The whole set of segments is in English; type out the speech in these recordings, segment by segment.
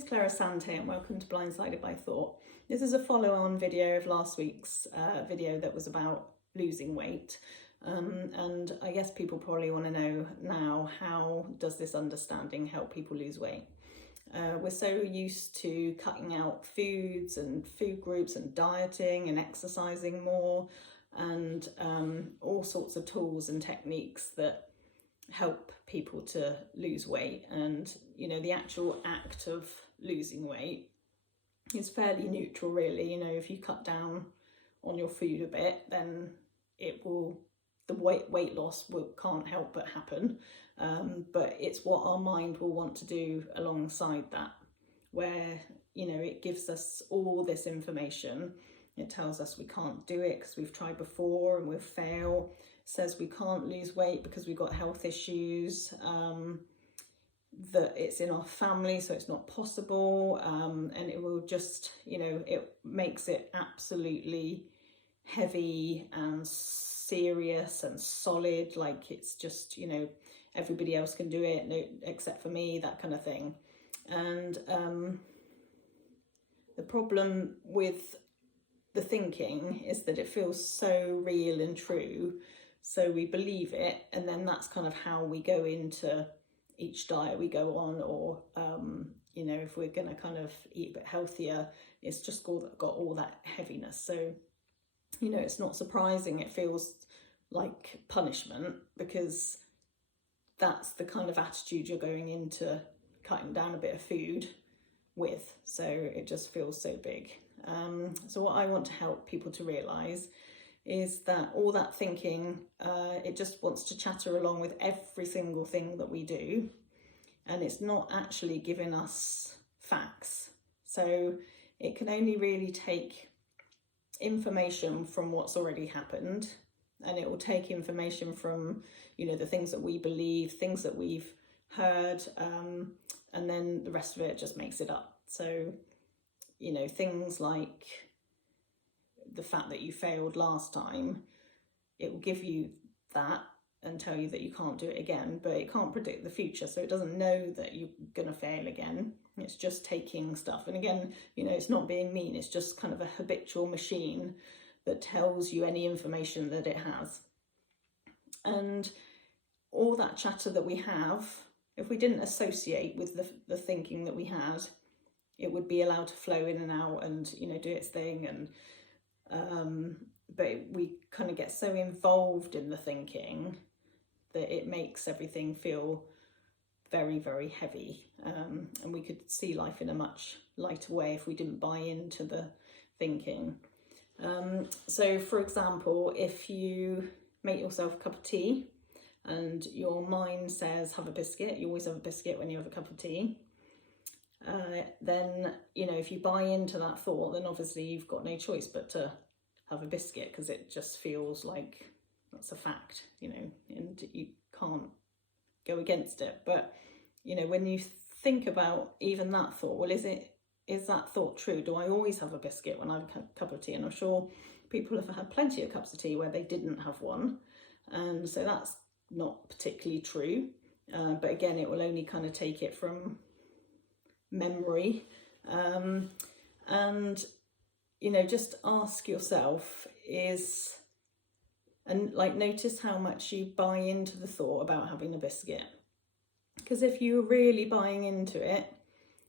it's Clara Sante and welcome to Blindsided by Thought. This is a follow-on video of last week's video that was about losing weight. And I guess people probably want to know now, how does this understanding help people lose weight? We're so used to cutting out foods and food groups and dieting and exercising more and all sorts of tools and techniques that help people to lose weight. And you know, the actual act of losing weight is fairly neutral, really. You know, if you cut down on your food a bit, then the weight loss can't help but happen. But it's what our mind will want to do alongside that, where, you know, it gives us all this information. It tells us we can't do it because we've tried before and we'll fail. Says we can't lose weight because we've got health issues, that it's in our family, so it's not possible, and it will just, you know, it makes it absolutely heavy and serious and solid, like it's just, you know, everybody else can do it, no, except for me, that kind of thing. And the problem with the thinking is that it feels so real and true, so we believe it, and then that's kind of how we go into each diet we go on, or you know, if we're going to kind of eat a bit healthier, it's just got all that heaviness. So, you know, it's not surprising it feels like punishment, because that's the kind of attitude you're going into cutting down a bit of food with, so it just feels so big. So what I want to help people to realise is that all that thinking, it just wants to chatter along with every single thing that we do, and it's not actually giving us facts. So it can only really take information from what's already happened, and it will take information from, you know, the things that we believe, things that we've heard, and then the rest of it just makes it up. So, you know, things like the fact that you failed last time, it will give you that and tell you that you can't do it again, but it can't predict the future, so it doesn't know that you're gonna fail again. It's just taking stuff, and again, you know, it's not being mean, it's just kind of a habitual machine that tells you any information that it has. And all that chatter that we have, if we didn't associate with the thinking that we had, it would be allowed to flow in and out and, you know, do its thing. And but we kind of get so involved in the thinking that it makes everything feel very, very heavy, and we could see life in a much lighter way if we didn't buy into the thinking. So for example, if you make yourself a cup of tea and your mind says have a biscuit, you always have a biscuit when you have a cup of tea, then, you know, if you buy into that thought, then obviously you've got no choice but to have a biscuit, because it just feels like that's a fact, you know, and you can't go against it. But, you know, when you think about even that thought, well, is that thought true? Do I always have a biscuit when I have a cup of tea? And I'm sure people have had plenty of cups of tea where they didn't have one, and so that's not particularly true. But again, it will only kind of take it from memory. And you know, just ask yourself, and like notice how much you buy into the thought about having a biscuit, because if you're really buying into it,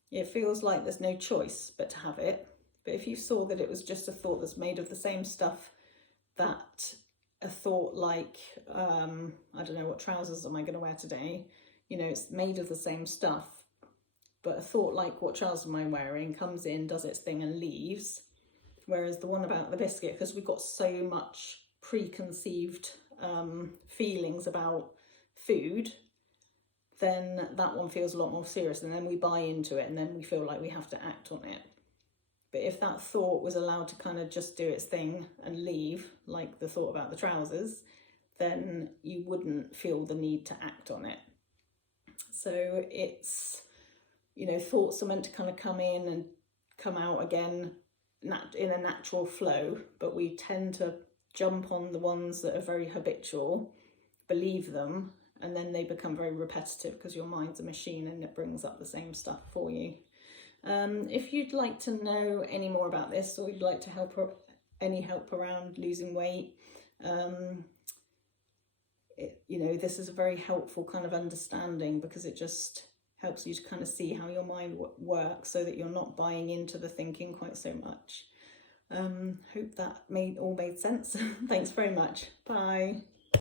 it feels like there's no choice but to have it. But if you saw that it was just a thought that's made of the same stuff that a thought like, I don't know, what trousers am I going to wear today? You know, it's made of the same stuff, but a thought like what trousers am I wearing comes in, does its thing and leaves. Whereas the one about the biscuit, because we've got so much preconceived feelings about food, then that one feels a lot more serious, and then we buy into it, and then we feel like we have to act on it. But if that thought was allowed to kind of just do its thing and leave, like the thought about the trousers, then you wouldn't feel the need to act on it. So it's, you know, thoughts are meant to kind of come in and come out again in a natural flow, but we tend to jump on the ones that are very habitual, believe them, and then they become very repetitive because your mind's a machine and it brings up the same stuff for you. If you'd like to know any more about this, or you'd like to any help around losing weight, you know, this is a very helpful kind of understanding, because it just helps you to kind of see how your mind works, so that you're not buying into the thinking quite so much. Hope that all made sense. Thanks very much. Bye.